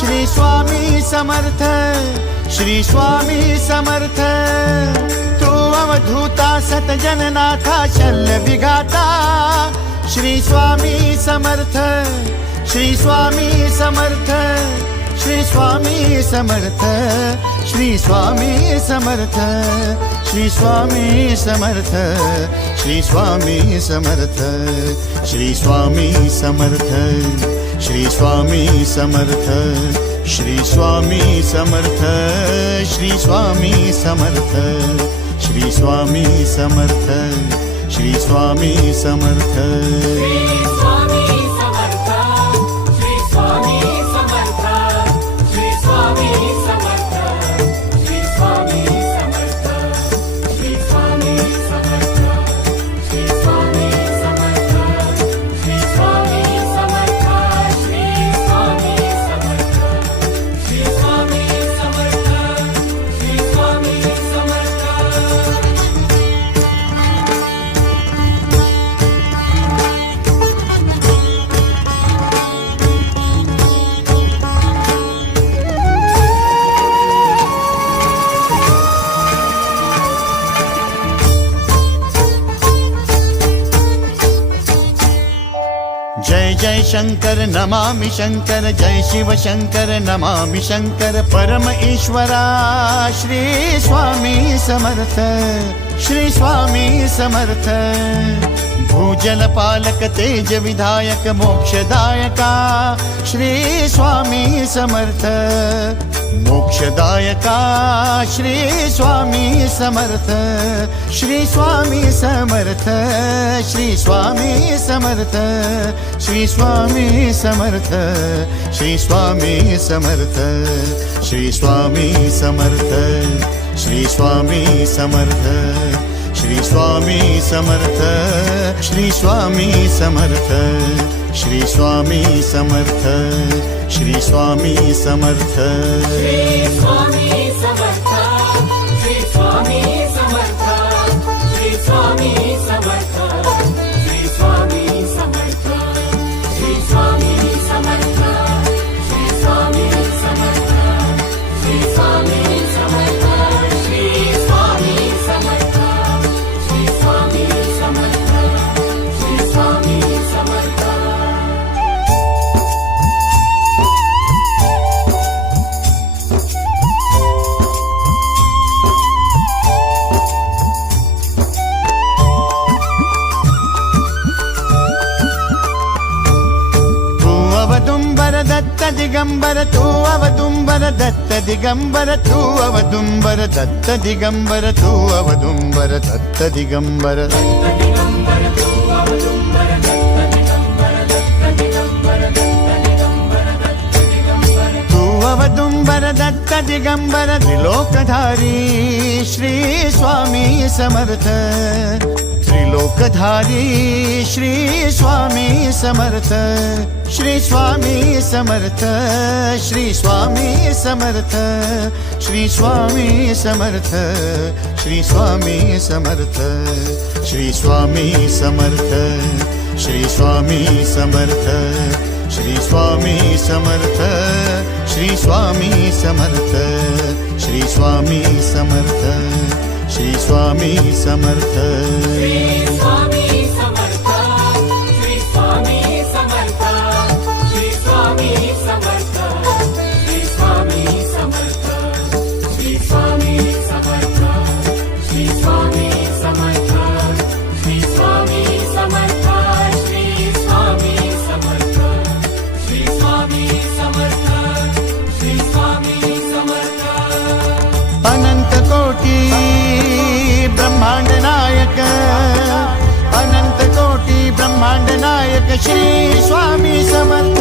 श्री स्वामी समर्थ, श्री स्वामी समर्थ। तू अवधूता सतजननाथा शल्य विघाता, श्री स्वामी समर्थ, श्री स्वामी समर्थ, श्री स्वामी समर्थ, श्री स्वामी समर्थ, श्री स्वामी समर्थ, श्री स्वामी समर्थ, श्री स्वामी समर्थ, श्री स्वामी समर्थ, श्री स्वामी समर्थ, श्री स्वामी समर्थ, श्री स्वामी समर्थ, श्री स्वामी समर्थ। जय जय शंकर नमामि शंकर, जय शिव शंकर नमामि शंकर। परम ईश्वरा श्री स्वामी समर्थ, श्री स्वामी समर्थ। भूजल पालक तेज विधायक मोक्षदायका, श्री स्वामी समर्थ। मोक्षदायका श्री स्वामी समर्थ, श्री स्वामी समर्थ, श्री स्वामी समर्थ, श्री स्वामी समर्थ, श्री स्वामी समर्थ, श्री स्वामी समर्थ, श्री स्वामी समर्थ, श्री स्वामी समर्थ, श्री स्वामी समर्थ, श्री स्वामी समर्थ, श्री स्वामी समर्थ। श्री स्वामी समर्थ, श्री स्वामी समर्थ, श्री स्वामी समर्थ, श्री स्वामी समर्थ, श्री स्वामी समर्थ, श्री स्वामी समर्थ, श्री स्वामी समर्थ, श्री स्वामी समर्थ, श्री स्वामी समर्थ, श्री स्वामी समर्थ। अवदुंबर दत्त दिगंबर, तू अवदुंबर दत्त दिगंबर, तू अवदुंबर दत्त दिगंबर, तू अवदुंबर दत्त दिगंबर। तू अवदुंबर दत्त दिगंबर, त्रिलोकधारी श्री स्वामी समर्थ। त्रिलोकधारी श्री स्वामी समर्थ, श्री स्वामी समर्थ, श्री स्वामी समर्थ, श्री स्वामी समर्थ, श्री स्वामी समर्थ, श्री स्वामी समर्थ, श्री स्वामी समर्थ, श्री स्वामी समर्थ, श्री स्वामी समर्थ, श्री स्वामी समर्थ, श्री स्वामी समर्थ। श्री स्वामी समर्थ, श्री स्वामी समर्थ, श्री स्वामी समर्थ, श्री स्वामी समर्थ, श्री स्वामी समर्थ, श्री स्वामी समर्थ, श्री स्वामी समर्थ, श्री स्वामी समर्थ, श्री स्वामी समर्थ, श्री स्वामी समर्थ। अनंत कोटी ब्रह्मांड नायक, अनंत कोटी ब्रह्मांड नायक श्री स्वामी समर्थ।